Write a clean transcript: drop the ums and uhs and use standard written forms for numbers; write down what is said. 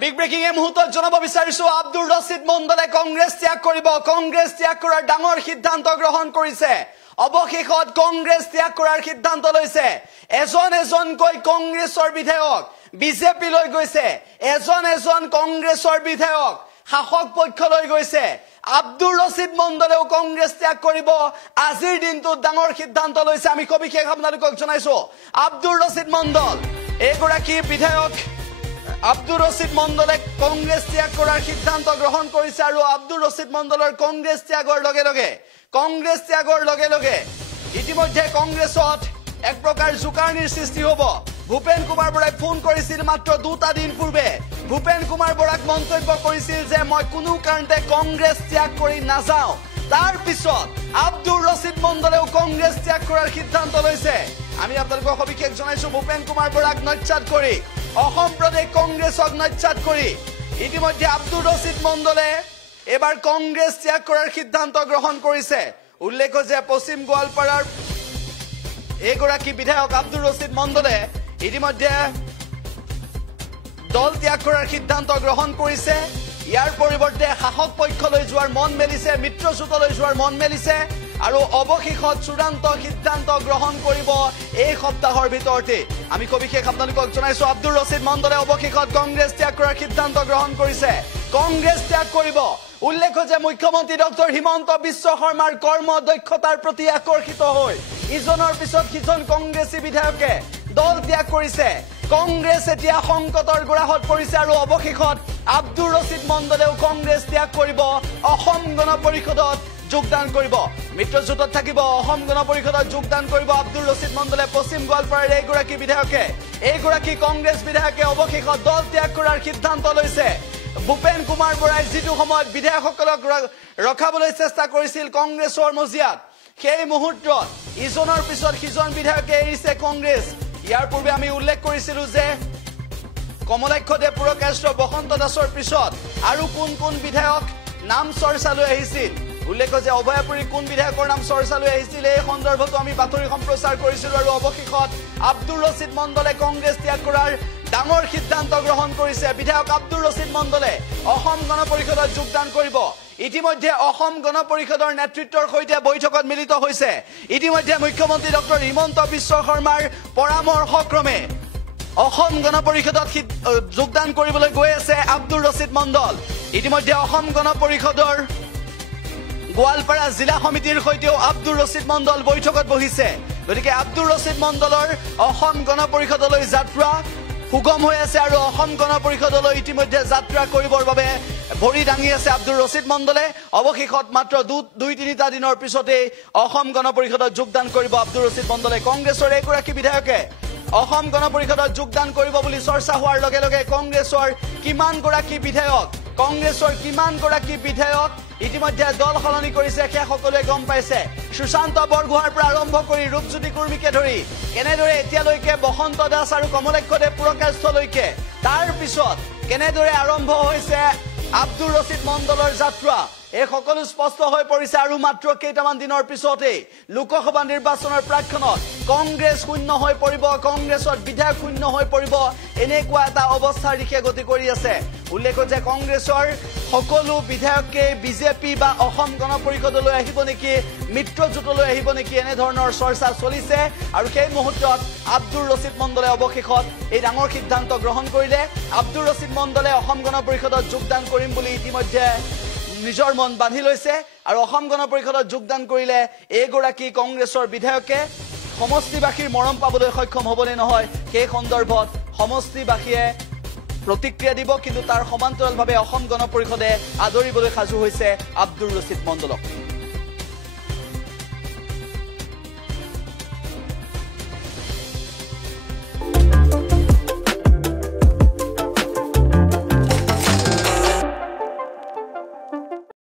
big breaking এই মুহূৰ্তত জনাব বিচাৰিছো আব্দুল ৰছিদ মণ্ডলে কংগ্ৰেছ ত্যাগ কৰিব কংগ্ৰেছ ত্যাগ কৰাৰ ডাঙৰ সিদ্ধান্ত গ্ৰহণ কৰিছে অৱশেষত কংগ্ৰেছ ত্যাগ কৰাৰ সিদ্ধান্ত লৈছে এজনকৈ কংগ্ৰেছৰ বিধায়ক বিজেপি লৈ গৈছে এজন কংগ্ৰেছৰ বিধায়ক শাসক পক্ষ লৈ গৈছে আব্দুল ৰছিদ মণ্ডলেও কংগ্ৰেছ ত্যাগ কৰিব আজিৰ দিনটোত ডাঙৰ সিদ্ধান্ত লৈছে আমি কবিশেষ আপোনালোকক জনাইছো আব্দুল ৰছিদ মণ্ডল এগৰাকী বিধায়ক আব্দুল ৰছিদ মণ্ডলে কংগ্ৰেছ ত্যাগ কৰাৰ সিদ্ধান্ত গ্ৰহণ কৰিছে আৰু আব্দুল ৰছিদ মণ্ডলৰ কংগ্ৰেছ ত্যাগৰ লগে লগে ইতিমধ্যে কংগ্ৰেছত এক প্ৰকাৰ জুকাৰণিৰ সৃষ্টি হ'ব ভূপেন কুমাৰ বৰাই ফোন কৰিছিল মাত্ৰ দুটা দিন পূৰ্বে ভূপেন কুমাৰ বৰাক মন্তব্য কৰিছিল যে মই কোনো কাৰণতে কংগ্ৰেছ ত্যাগ কৰি নাযাওঁ তাৰ পিছত আব্দুল ৰছিদ মণ্ডলেও কংগ্ৰেছ ত্যাগ কৰাৰ সিদ্ধান্ত লৈছে আমি আপোনালোকক সবিশেষ জনাইছো ভূপেন কুমাৰ বৰাক নচ্ছাত কৰি অসম প্ৰদেশ কংগ্ৰেছক নচ্ছাত কৰি ইতিমধ্যে আব্দুল ৰছিদ মণ্ডলে এবাৰ কংগ্ৰেছ ত্যাগ কৰাৰ সিদ্ধান্ত গ্ৰহণ কৰিছে উল্লেখ যে পশ্চিম গোৱালপাৰাৰ এগৰাকী বিধায়ক আব্দুল ৰছিদ মণ্ডলে ইতিমধ্যে দল ত্যাগ কৰাৰ সিদ্ধান্ত গ্ৰহণ কৰিছে ইয়াৰ পৰিৱৰ্তে শাসক পক্ষলৈ যোৱাৰ মন মেলিছে মিত্ৰজোঁটলৈ যোৱাৰ মন মেলিছে আৰু অৱশেষত চূড়ান্ত সিদ্ধান্ত গ্ৰহণ কৰিব এই সপ্তাহৰ ভিতৰতে আমি কবিশেষ আপোনালোকক জনাইছো আব্দুল ৰছিদ মণ্ডলে অৱশেষত কংগ্ৰেছ ত্যাগ কৰাৰ সিদ্ধান্ত গ্ৰহণ কৰিছে কংগ্ৰেছ ত্যাগ কৰিব উল্লেখ যে মুখ্যমন্ত্ৰী ডক্টৰ হিমন্ত বিশ্ব শৰ্মাৰ কৰ্ম দক্ষতাৰ প্ৰতি আকৰ্ষিত হৈ ইজনৰ পিছত সিজন কংগ্ৰেছী বিধায়কে দল ত্যাগ কৰিছে কংগ্ৰেছ এতিয়া সংকটৰ গৰাহত পৰিছে আৰু অৱশেষত আব্দুল ৰছিদ মণ্ডলেও কংগ্ৰেছ ত্যাগ কৰিব অসম গণ পৰিষদত যোগদান কৰিব মিত্ৰজোঁটত থাকিব অসম গণ পৰিষদত যোগদান কৰিব আব্দুল ৰছিদ মণ্ডলে পশ্চিম গোৱালপাৰাৰ এইগৰাকী কংগ্ৰেছ বিধায়কে অৱশেষত দল ত্যাগ কৰাৰ সিদ্ধান্ত লৈছে ভূপেন কুমাৰ বৰাই যিটো সময়ত বিধায়কসকলক ৰখাবলৈ চেষ্টা কৰিছিল কংগ্ৰেছৰ মজিয়াত সেই মুহূৰ্তত ইজনৰ পিছত সিজন বিধায়কে এৰিছে কংগ্ৰেছ ইয়াৰ পূৰ্বে আমি উল্লেখ কৰিছিলো যে কমলাক্ষ দেৱ পুৰকায়স্থ বসন্ত দাসৰ পিছত আৰু কোন বিধায়ক নাম চৰ্চালৈ আহিছিল উল্লেখ যে অভয়াপুৰী কোন বিধায়কৰ নাম চৰ্চালৈ আহিছিল এই সন্দৰ্ভতো আমি বাতৰি সম্প্ৰচাৰ কৰিছিলো আৰু অৱশেষত আব্দুল ৰছিদ মণ্ডলে কংগ্ৰেছ ত্যাগ কৰাৰ ডাঙৰ সিদ্ধান্ত গ্ৰহণ কৰিছে বিধায়ক আব্দুল ৰছিদ মণ্ডলে অসম গণ পৰিষদত যোগদান কৰিব ইতিমধ্যে অসম গণ পৰিষদৰ নেতৃত্বৰ সৈতে বৈঠকত মিলিত হৈছে ইতিমধ্যে মুখ্যমন্ত্ৰী ডক্টৰ হিমন্ত বিশ্ব শৰ্মাৰ পৰামৰ্শক্ৰমে অসম গণ পৰিষদত যোগদান কৰিবলৈ গৈ আছে আব্দুল ৰছিদ মণ্ডল ইতিমধ্যে অসম গণ পৰিষদৰ গোৱালপাৰা জিলা সমিতিৰ সৈতেও আব্দুল ৰছিদ মণ্ডল বৈঠকত বহিছে গতিকে আব্দুল ৰছিদ মণ্ডলৰ অসম গণ পৰিষদলৈ যাত্ৰা সুগম হৈ আছে আৰু অসম গণ পৰিষদলৈ ইতিমধ্যে যাত্ৰা কৰিবৰ বাবে ভৰি দাঙি আছে আব্দুল ৰছিদ মণ্ডলে অৱশেষত মাত্ৰ 2-3 দিনৰ পিছতে অসম গণ পৰিষদত যোগদান কৰিব আব্দুল ৰছিদ মণ্ডলে কংগ্ৰেছৰ এগৰাকী বিধায়কে অসম গণ পৰিষদত যোগদান কৰিব বুলি চৰ্চা হোৱাৰ লগে লগে কংগ্ৰেছৰ কিমানগৰাকী বিধায়ক ইতিমধ্যে দল সলনি কৰিছে সেই সকলোৱে গম পাইছে সুশান্ত বৰগোহাঁইৰ পৰা আৰম্ভ কৰি ৰূপজ্যোতি কুৰ্মীকে ধৰি কেনেদৰে এতিয়ালৈকে বসন্ত দাস আৰু কমলাক্ষ দেৱ পুৰকায়স্থলৈকে তাৰ পিছত কেনেদৰে আৰম্ভ হৈছে আব্দুল ৰছিদ মণ্ডলৰ যাত্ৰা এই সকলো স্পষ্ট হৈ পৰিছে আৰু মাত্ৰ কেইটামান দিনৰ পিছতে লোকসভা নিৰ্বাচনৰ প্ৰাক্ষণত কংগ্ৰেছ শূন্য হৈ পৰিব কংগ্ৰেছৰ বিধায়ক শূন্য হৈ পৰিব এনেকুৱা এটা অৱস্থাৰ দিশে গতি কৰি আছে উল্লেখ যে কংগ্ৰেছৰ সকলো বিধায়কে বিজেপি বা অসম গণ পৰিষদলৈ আহিব নেকি মিত্ৰজোঁটলৈ আহিব নেকি এনে ধৰণৰ চৰ্চা চলিছে আৰু সেই মুহূৰ্তত আব্দুল ৰছিদ মণ্ডলে অৱশেষত এই ডাঙৰ সিদ্ধান্ত গ্ৰহণ কৰিলে আব্দুল ৰছিদ মণ্ডলে অসম গণ পৰিষদত যোগদান কৰিম বুলি ইতিমধ্যে নিজৰ মন বান্ধি লৈছে আৰু অসম গণ পৰিষদত যোগদান কৰিলে এগৰাকী কংগ্ৰেছৰ বিধায়কে সমষ্টিবাসীৰ মৰম পাবলৈ সক্ষম হ'বনে নহয় সেই সন্দৰ্ভত সমষ্টিবাসীয়ে প্ৰতিক্ৰিয়া দিব কিন্তু তাৰ সমান্তৰালভাৱে অসম গণ পৰিষদে আদৰিবলৈ সাজু হৈছে আব্দুল ৰছিদ মণ্ডলক